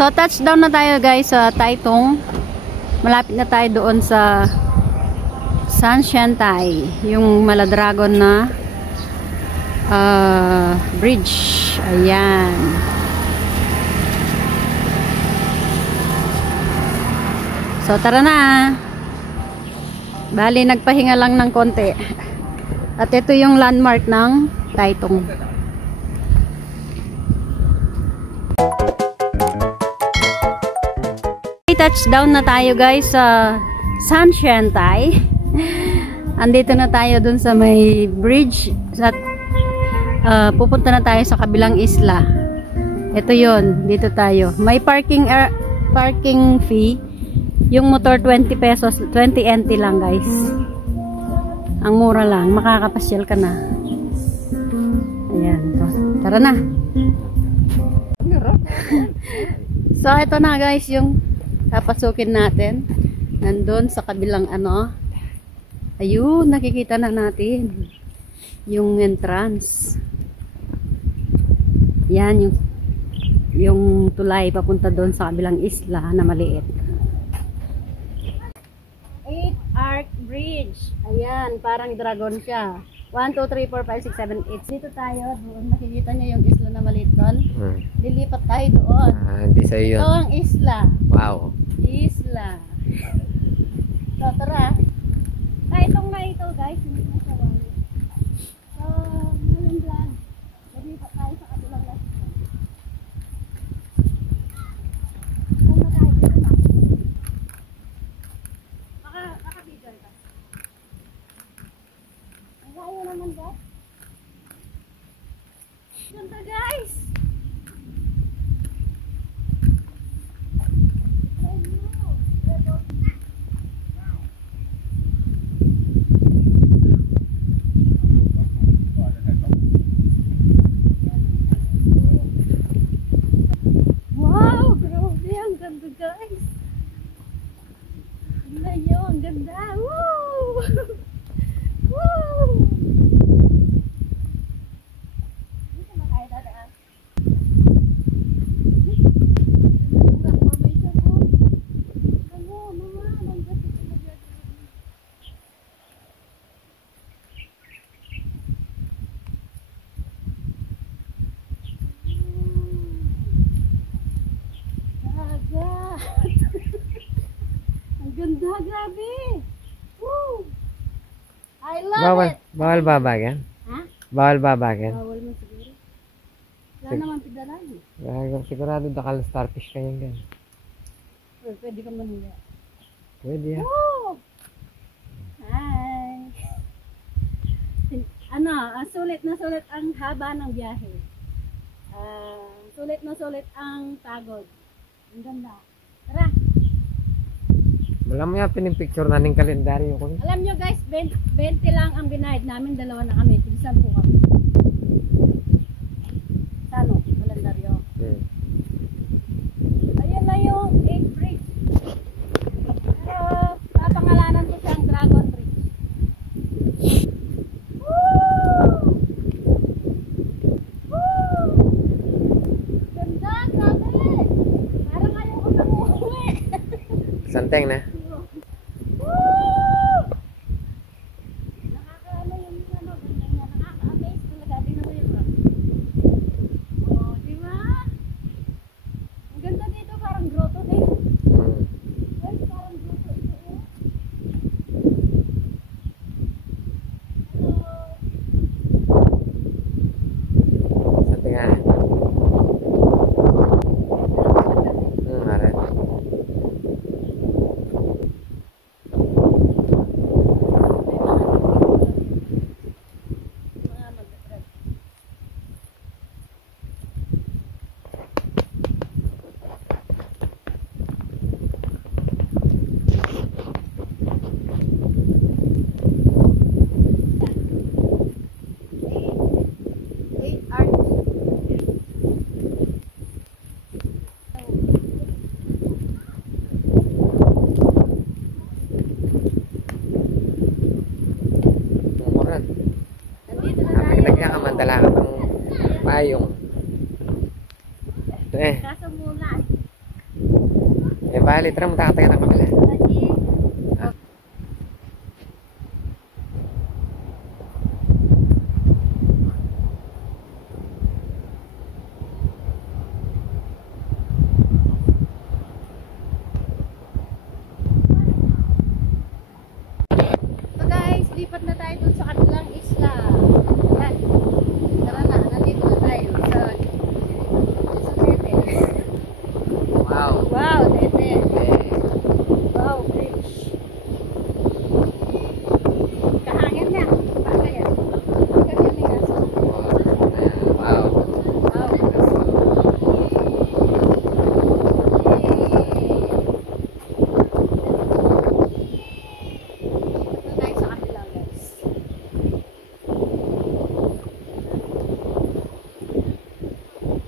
So, touchdown na tayo guys sa Taitung. Malapit na tayo doon sa Sanshantai, yung Maladragon na bridge. Ayan. So, tara na. Bali, nagpahinga lang ng konti. At ito yung landmark ng Taitung. Touchdown na tayo guys sa Sanshantai. Andito na tayo dun sa may bridge at pupunta na tayo sa kabilang isla. Ito yon, dito tayo. May parking fee. Yung motor 20 pesos, 20 NT lang guys. Ang mura lang, makakapasyal ka na. Ayan, so, tara na. So ito na guys yung papasukin natin. Nandun sa kabilang ano. Ayun, nakikita na natin yung entrance. Yan yung tulay papunta doon sa kabilang isla na maliit. 8 Arc Bridge. Ayan, parang dragon siya. 1, 2, 3, 4, 5, 6, 7, 8. Dito tayo. Doon nakikita niyo yung isla na maliit doon. Lilipat tayo doon. Hindi sa'yo yun. Ito ang isla. Wow. Isla. So, tara. Itong na ito, guys. Hindi na siya wala. So, ngayon vlog. Lilipat tayo sa kabilang isla. Kung na tayo dito na. Makabigyan ka. Ang layo naman, guys. Ganda, guys. Wow, grabe, ang ganda guys. Tingnan nyo, ang ganda. Woo! Woo! Dito na tayo dadaan. Ang formation mo. Ano, mama, ang ganda talaga. Ang ganda, grabe. Woo! I love it. Bawal babagan? Ha? Bawal babagan? Bawal mo siguro. Wala naman pidalan eh. Sigurado dakal starfish ka yan gan. Pwede ka manuya. Pwede ya. Woo! Hi! Ano, sulit na sulit ang haba ng biyahe. Sulit na sulit ang pagod. Ang ganda. Tara! Wala mo yan pinipicture na ng kalendaryo ko. Alam nyo guys, 20 lang ang binayad namin, dalawa na kami. Tigsan po kami. Sa ano? Kalendaryo. Ayun na yung 8 bridge. Pero papangalanan ko siyang Dragon Bridge. Woo! Woo! Ganda, grabe! Parang ayaw ko na umuwi. Santeng na. Nakakaano yung ano, ganda niya. Nakaka-amaze talaga. Tingnan mo yung oh, di ba? Ang ganda dito, parang grotto din. Guys, parang grotto ito eh. Hello. Santeng nga. Aret. Eh, bali, tara, matakatayo ng kabila. So guys, lipat na tayo dun sa kabilang isla. Yan. Tara na, nandito na tayo sa Tete. Wow. Wow, Tete. Eh, Wow, bridge. Kahangin niya. Baka yan. Ganyan nga. wow. Wow. Ito tayo sa kabila, guys.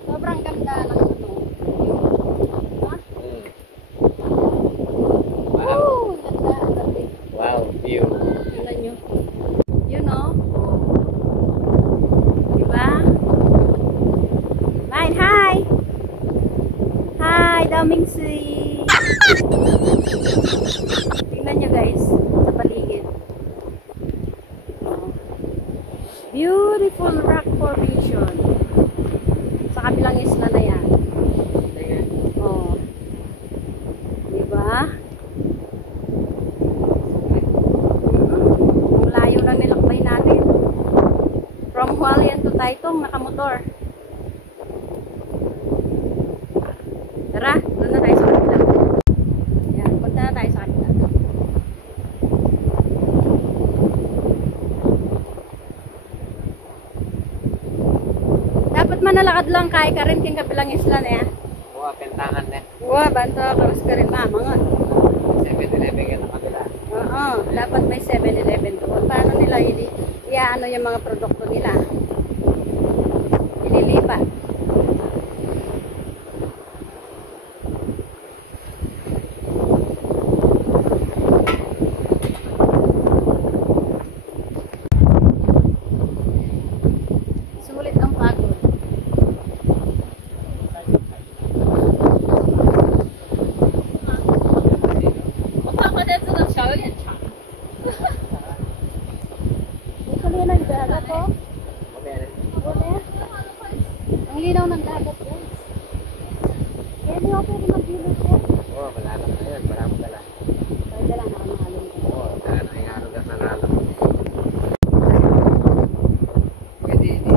Sobrang ganda ng ano. Ha? Wow. Woo! Ganda, ang gabi. Wow, view. Tingnan nyo. Yun o. Diba? Light, hi! Hi, daming sea! Tingnan nyo guys, sa paligid. Oh. Beautiful rock formation. Sa kabilang isla na yan. Oh. Diba? Ang layo na nilakbay natin. From Hualien to Taitung, nakamotor. Tara, doon na tayo sa kanila. Yan, punta na tayo sa kanila. Dapat manalakad lang kaya ka rin king kabilang isla na yan. Wow, pentangan na. Wah, banta karos ka rin mamangan. 7-Eleven ka ng kabila. Oo, dapat may 7-Eleven doon. Paano nila iaano yung mga produkto nila? Ililipat. Sulit ang pagod. Kanina yung dagat oh. Wala. Ang linaw ng dagat guys. Kaya hindi ako pwede mag-bilog yan. Oo, malalim na yun. Marami dala. Pwede lang ako mahalong ko. Oo, dala na yung araw na nalam. Pwede, hindi.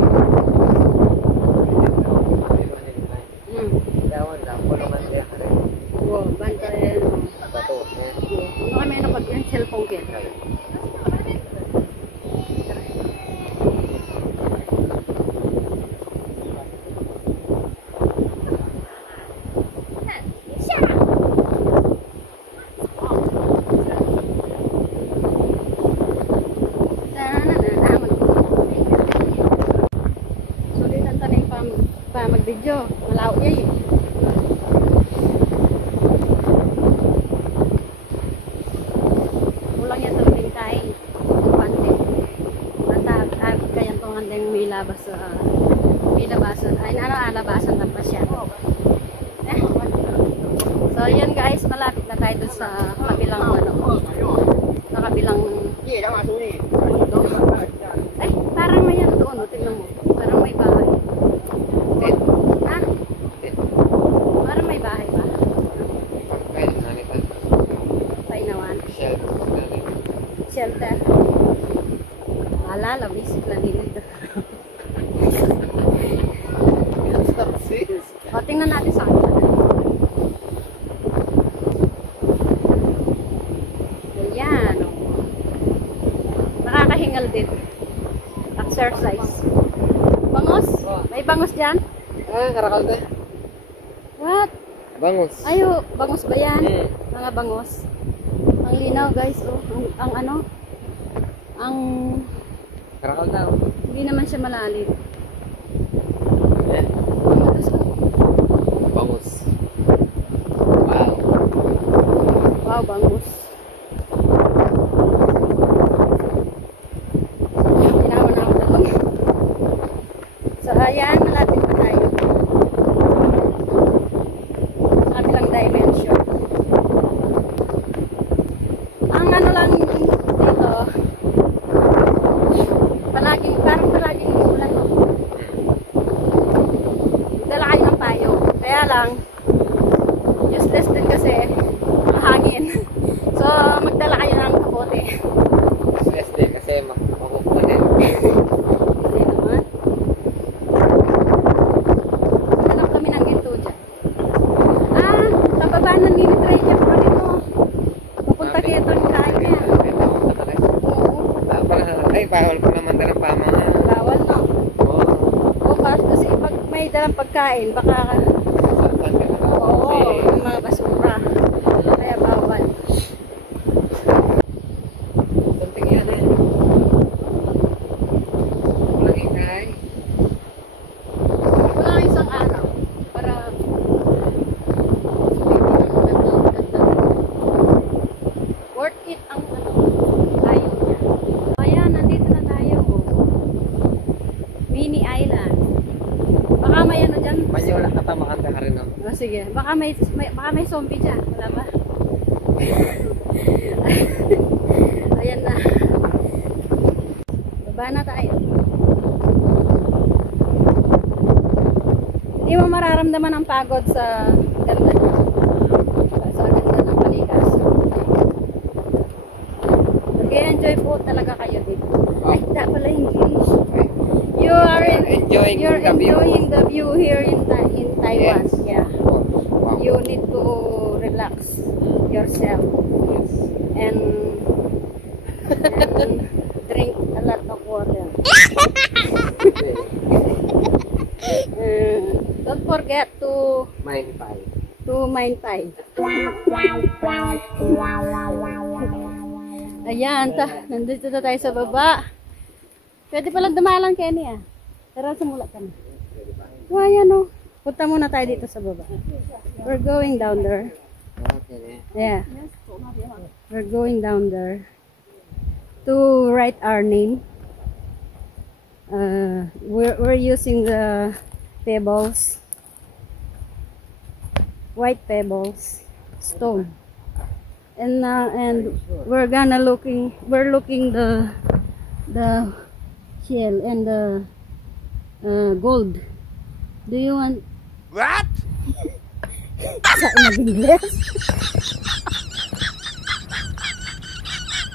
Dawan lang. Walang nandiyan ka rin. Wow, banta yan. Bato. Ano kami napag yung cellphone kit? Sulitan tanay pa mag-video. Malaw niya eh. Kulang yan talagang kain. Pante. At kaya itong handang may labas sa may labasan. Ay, alabasan na pa siya. So, yan guys. Malapit na tayo dun sa kabilang sa kabilang mundo. Ay, parang may ano doon. Tingnan mo. Parang may bahay. Ha? Parang may bahay ba? Pwede nalitan. Painawan. Shelter. Shelter. Wala, labisik lang dito. O, tingnan natin sa kanila. Ayan. Nakakahingal din. Exercise. Bangos? May bangos dyan? Ah, karakal na. What? Bangus. Ayo, bangos ba yan? Mga bangos. Ang linaw guys, oh. Ang ano? Ang Karakal na. hindi naman siya malalim. Eh, Matas ko. bangus. Wow. Wow, bangus. Tinawa na ako doon. So, ayan, malapit na tayo. Kabilang dimension. useless din kasi mahangin. So, magdala kayo ng kapote. Useless din kasi makakukla din. Kasi naman. Hanap kami ng ginto dyan. Kababa ng limit niya pa rin mo. Pupunta kayo ito yung kain niya. Oo. Ay, bawal pa naman dalang pamang. Bawal, no? Oo, kasi pag may dalang pagkain, baka... Oo, yung mga basura. Kaya bawal. Something yan eh. Laging kain. Wala isang araw. Para... worth it ang tayo niya. Ayan, nandito na tayo. Mini Island. Baka may ano dyan. Manyola ka pa, makanta ka rin ako. Oh, sige. Baka may zombie dyan. Wala ba? Ayan na. Baba na tayo. Hindi mo mararamdaman ang pagod sa ganda niya. Sa ganda ng palikas. Mag-enjoy po talaga kayo dito. Ay, da pala English. You're enjoying the view here in Taiwan. Yes. Yeah. Wow. You need to relax yourself and drink a lot of water. Don't forget to Mind pie. mind pie. Ayan, nandito na tayo sa baba. Pwede palang dumalang, Kenny, ah. Tara, sumula ka na. Ayan, oh. Punta muna tayo dito sa baba. We're going down there. Okay. Yeah. We're going down there to write our name. We're using the pebbles, white pebbles, stone, and we're looking the shell and the gold. Do you want What? sa English?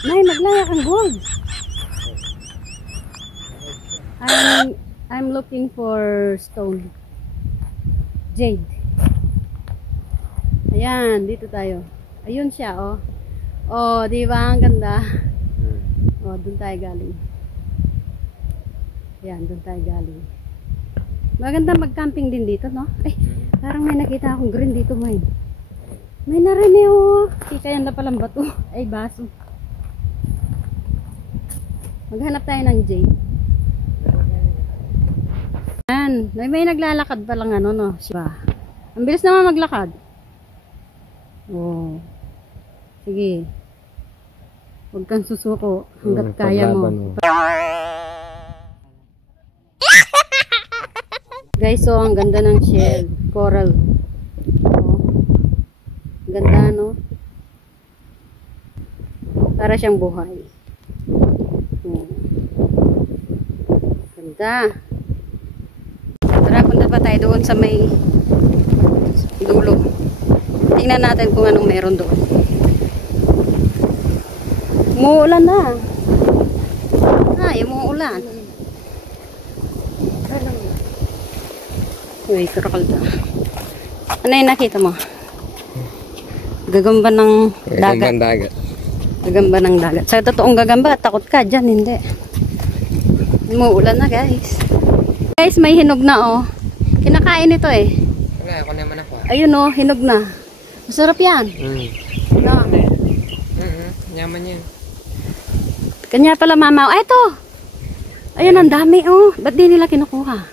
Nay, naglaya kang gold. I'm looking for stone. Jade. Ayan, dito tayo. Ayun siya, oh. Oh, di ba? Ang ganda. Oh, doon tayo galing. Ayan, doon tayo galing. Maganda mag-camping din dito, no? Ay, parang may nakita akong green dito, may. May narinig, oh. Kaya na palang bato. Ay, baso. Maghanap tayo ng jade. Ayan. May naglalakad pa lang ano, no? Siya. Ang bilis naman maglakad. Oh. Sige. Huwag kang susuko hanggat kaya mo. Guys, so ang ganda ng shell. Coral. Oh. Ganda, no? Para siyang buhay. Oh. Ganda. Tara, punta pa tayo doon sa may dulo. Tingnan natin kung anong meron doon. Umuulan na. Ay, umuulan. Uy, karakal na. Ano yung nakita mo? Gagamba ng dagat. Gagamba ng dagat. Sa totoong gagamba, takot ka dyan, hindi. Umuulan na, guys. Guys, may hinog na, oh. Kinakain ito, eh. Wala, ako naman ako. Ayun, oh, hinog na. Masarap yan. No. Nyaman yan. Kanya pala, mama. Ay, ito. Ayun, ang dami, oh. Ba't di nila kinukuha?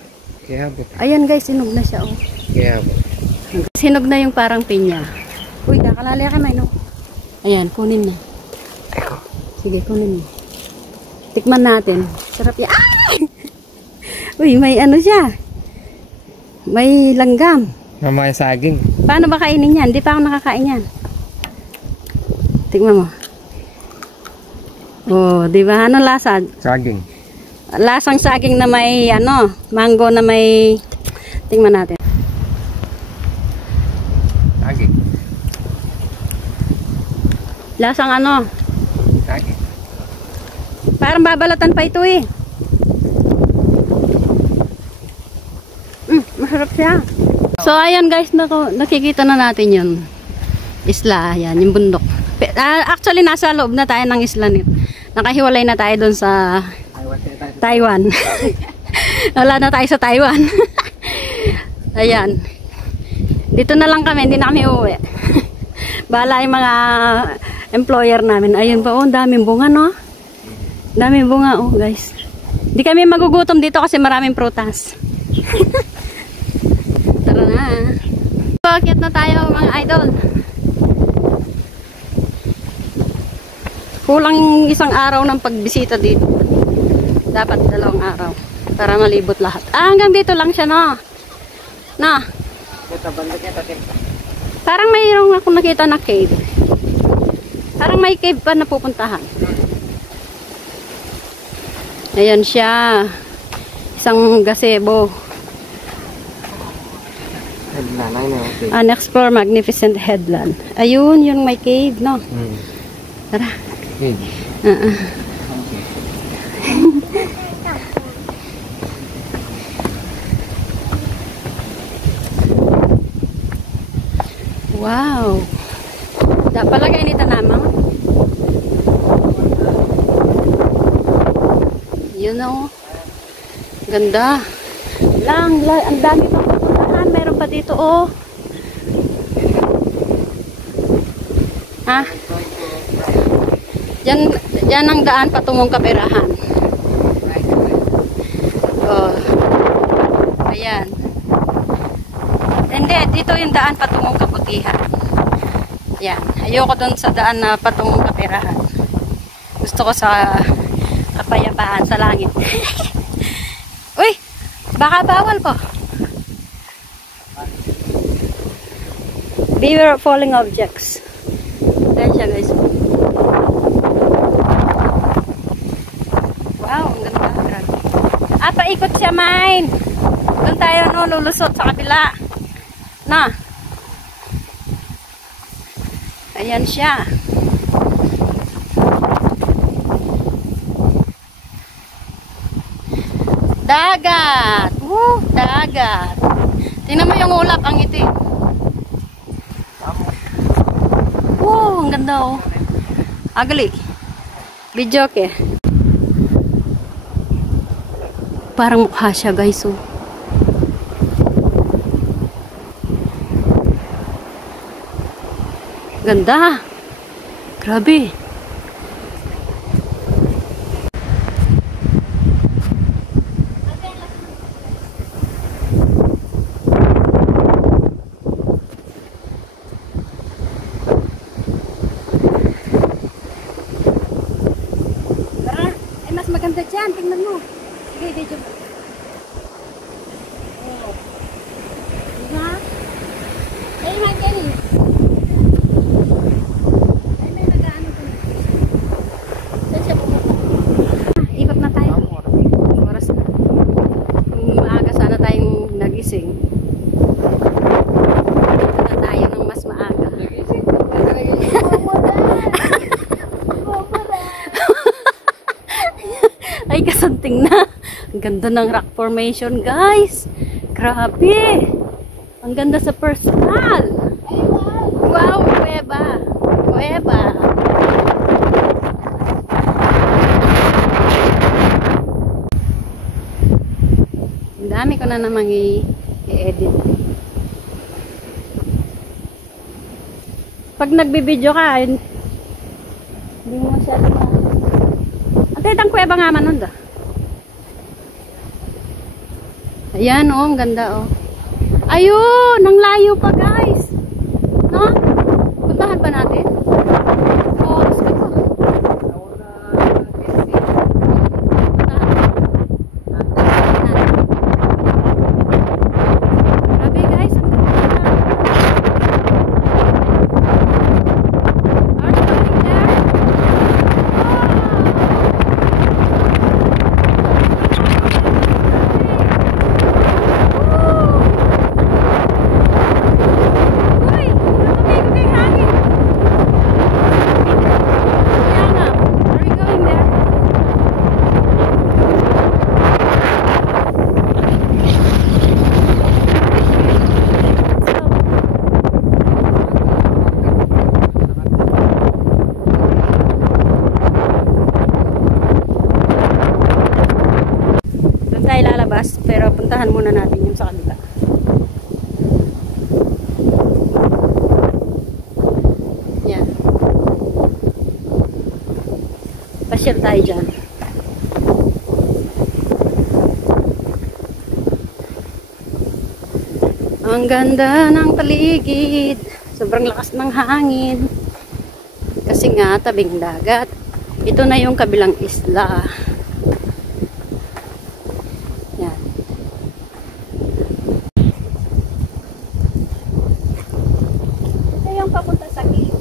Kaya abot. Ayan, guys, hinog na siya, oh. Kaya abot. Hinog na yung parang pinya. Uy, kakalali ka, may, no? Ayan, kunin na. Eko. Sige, kunin mo. Tikman natin. Sarap yan. Ay! Uy, may ano siya. May langgam. Mamaya saging. Paano ba kainin yan? Hindi pa ako nakakain yan. Tingnan mo. Oh, di ba? Ano lasa? Saging. Lasang saging na may ano, mango na may tingnan natin. Saging. Lasang ano? Parang babalatan pa ito eh. Masarap siya. So ayan guys, nakikita na natin yun. Isla, ayan, yung bundok. Actually, nasa loob na tayo ng isla nito. Nakahiwalay na tayo dun sa Taiwan. Wala na tayo sa Taiwan. Ayan. Dito na lang kami, hindi na kami uuwi. Bahala yung mga employer namin. Ayun pa, oh, daming bunga, no? Daming bunga, oh, guys. Hindi kami magugutom dito kasi maraming prutas. Tara na. Bakit na tayo, mga idol? Kulang isang araw ng pagbisita dito. Dapat 2 araw para malibot lahat. Hanggang dito lang siya, no? No? Parang mayroong ako nakita na cave. Parang may cave pa na pupuntahan. Ayan siya. Isang gazebo. Unexplored magnificent headland. Ayun, yung may cave, no? Tara. Wow. Palagay ni tanamang. Yun o. Ganda. Ang dami pang pupuntahan. Meron pa dito oh. Ha? Yan ang daan patungong Kaperahan. Oh. Ayan. Hindi, dito yung daan patungong Kabutihan. Ayan. Ayoko dun sa daan na patungong Kaperahan. Gusto ko sa kapayapaan sa langit. Uy! Baka bawal po. Beware of falling objects. Ayan siya guys. Wow, ang ganda. Grabe. Paikot siya, mine. Doon tayo lulusot sa kabila. Na. Ayan siya. Dagat. Dagat. Tingnan mo yung ulap, ang itim. Ang ganda oh. Agali. Video ke. Parang mukha siya guys oh. Ganda. Grabe. Maganda dyan, tingnan mo. Sige, video mo. Oh. Diba? Ay, hanggang. Ay, may nag-ano ko. Saan siya pumunta? Ikot na tayo. Oras na. Maaga sana tayong nagising. Ikot na tayo ng mas maaga. Nagising? Ay, kasanting na. Ang ganda ng rock formation, guys. Grabe. Ang ganda sa personal. Wow, kuweba. Kuweba. Ang dami ko na namang i-edit. Pag nagbibideo ka, hindi mo masyado na. Itang kuweba nga man nun da. Ayan oh, ang ganda oh. Ayun, ang layo pa guys. No? Puntahan ba natin? Oh, gusto ko. Grabe guys, ang ganda. Are you coming there? pero puntahan muna natin yung sa kabila. Yan. Pasyal tayo dyan. Ang ganda ng paligid. Sobrang lakas ng hangin. Kasi nga, tabing dagat. Ito na yung kabilang isla. Yan. Ito yung papunta sa gilid.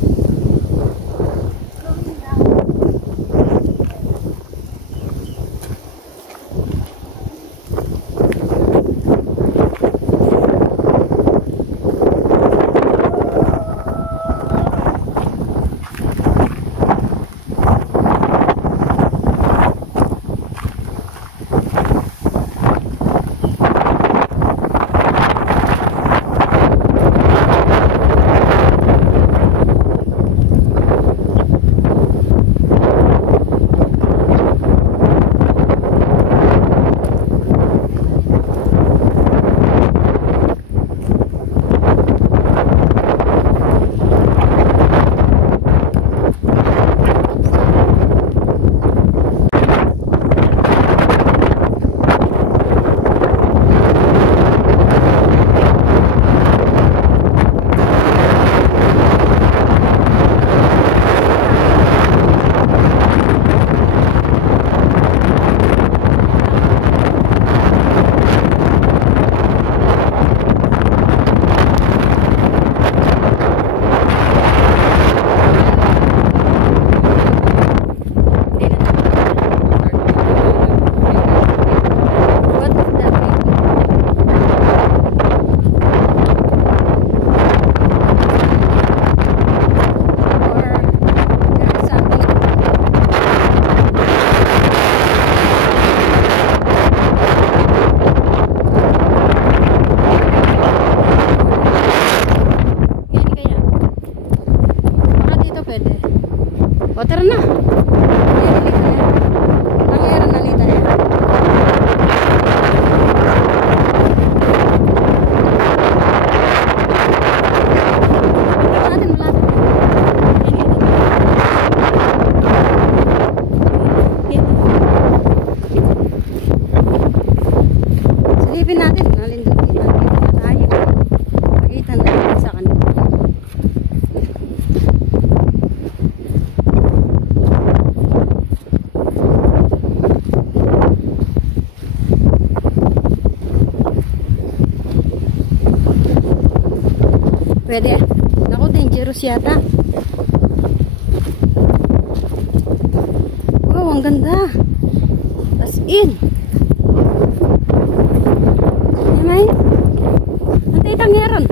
O, tara na. Ang era na lita yan. Natin malapit. Silipin natin. Nalindot kita tayo. Pagitan natin sa kanila. Pwede. Naku, dangerous yata. Wow, ang ganda. As in. Namay? Natay tangyaran.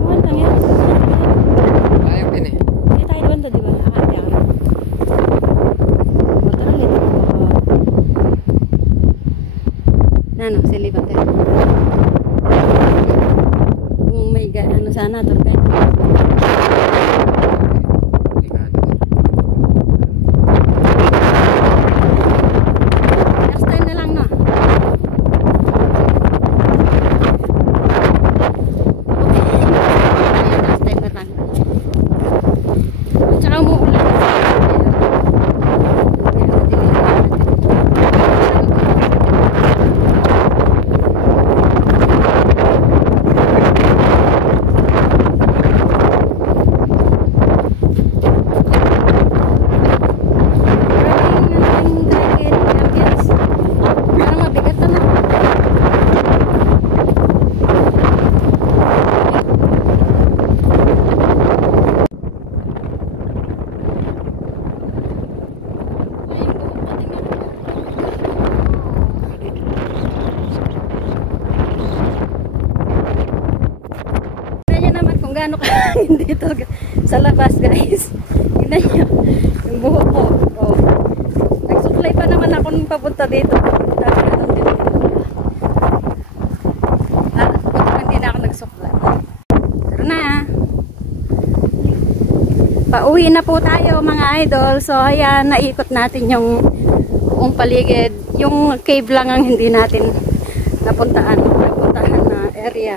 Bukan tangyaran. Ayaw din eh. Hindi tayo doon to, di ba? Ano, silipan tayo. Kung may ano sana, turkan. Next time na lang, no? Ayun, next time na lang. At saka umuulan. Gaano kahangin dito sa labas, guys. Tignan nyo yung buhok ko. Oh. Nagsuklay pa naman ako nung papunta dito. Hindi na ako nagsuklay. Tara na. Pauwi na po tayo mga idol. So ayan, naikot natin yung paligid. Yung cave lang ang hindi natin napuntahan na area.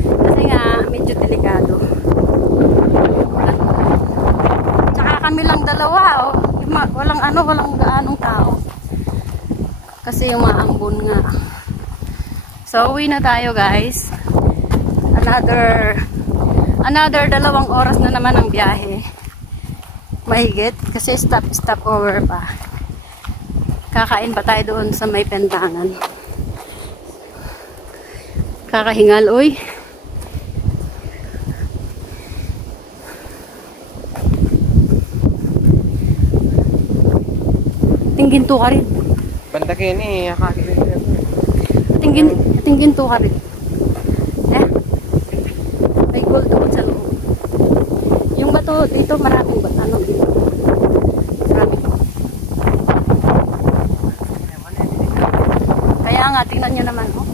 Kasi nga medyo delikado. Tsaka kami lang dalawa, oh. Walang gaanong tao. Kasi yung maambon nga. So uwi na tayo guys. Another 2 oras na naman ang biyahe. Mahigit kasi stop over pa. Kakain pa tayo doon sa may pentangan. Kakahingal, uy. Tingin to ka rin. Bantakin eh, kakain. Tingin to ka rin. May gold doon sa loob. Yung bato dito, maraming bato. Ano dito? Maraming bato. Kaya nga, tingnan nyo naman, oh.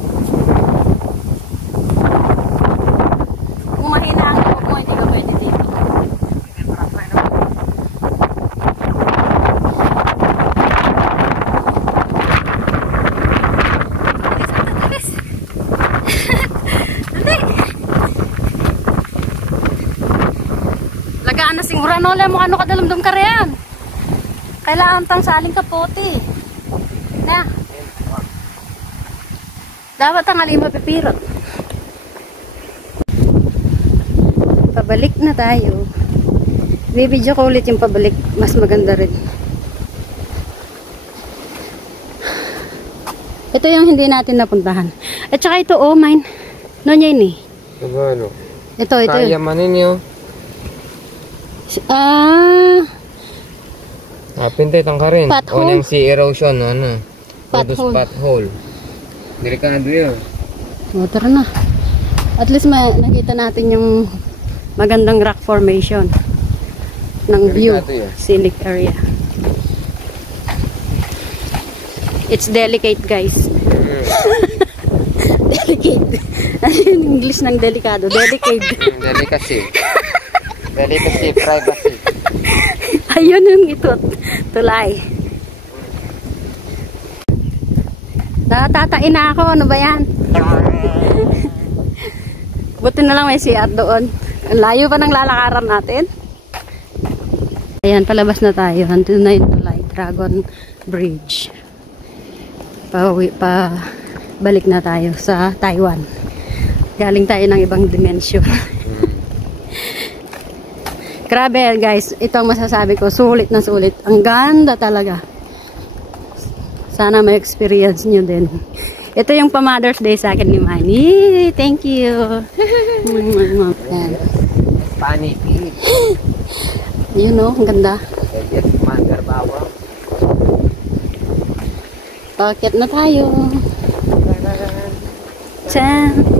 Kung mahina ang loob mo, hindi ka pwede dito. Lagaan na singura, no? Alam mo ano kadalamdam ka riyan. Kailangan tang saling kapote. Na. Dapat ang alima pipirot. Pabalik na tayo. Bibidyo ko ulit yung pabalik. Mas maganda rin. Ito yung hindi natin napuntahan. At saka ito, oh, mine. No, yun eh. Ano? Ito. Kaya manin yun. Pintay ka rin. Pothole. O yung sea erosion, ano? Pothole. Pothole. Delikado yun. O, tara na. At least nakita natin yung magandang rock formation ng view. Scenic area. It's delicate, guys. Delicate. Ano yung English ng delikado? Delicate. Delicacy. Delicacy, privacy. Ayun yung ito. Tulay. Natatain na ako. Ano ba yan? Buti na lang may CR doon. Ang layo pa ng lalakaran natin. Ayan, palabas na tayo. Nandun na yung Tulay. Dragon Bridge. Balik na tayo sa Taiwan. Galing tayo ng ibang dimensyon. Grabe guys, ito ang masasabi ko, sulit na sulit. Ang ganda talaga. Sana may experience nyo din. Ito yung pa-Mother's Day sa akin ni Manny. Thank you. Panic. You know, ang ganda. Bakit na tayo? Tsan.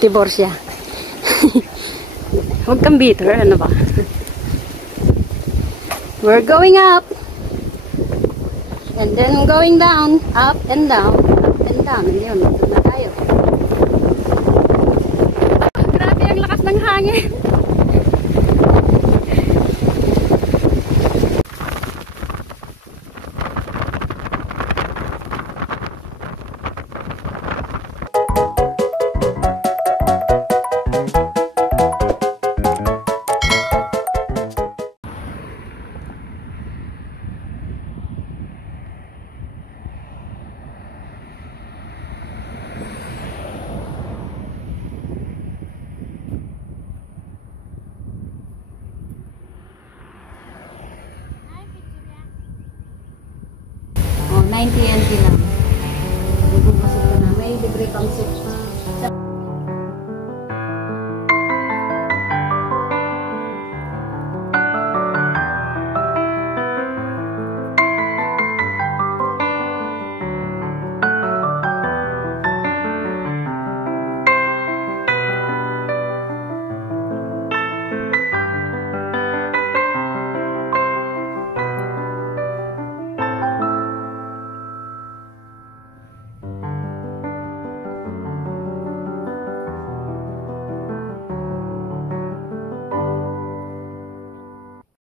Divorce siya. Huwag kang bitter. Ano ba? We're going up. And then going down. Up and down. Up and down. And yun. Ito na tayo. Grabe ang lakas ng hangin. Oh, 90 NT lang. Pasok na. May libre pang soup.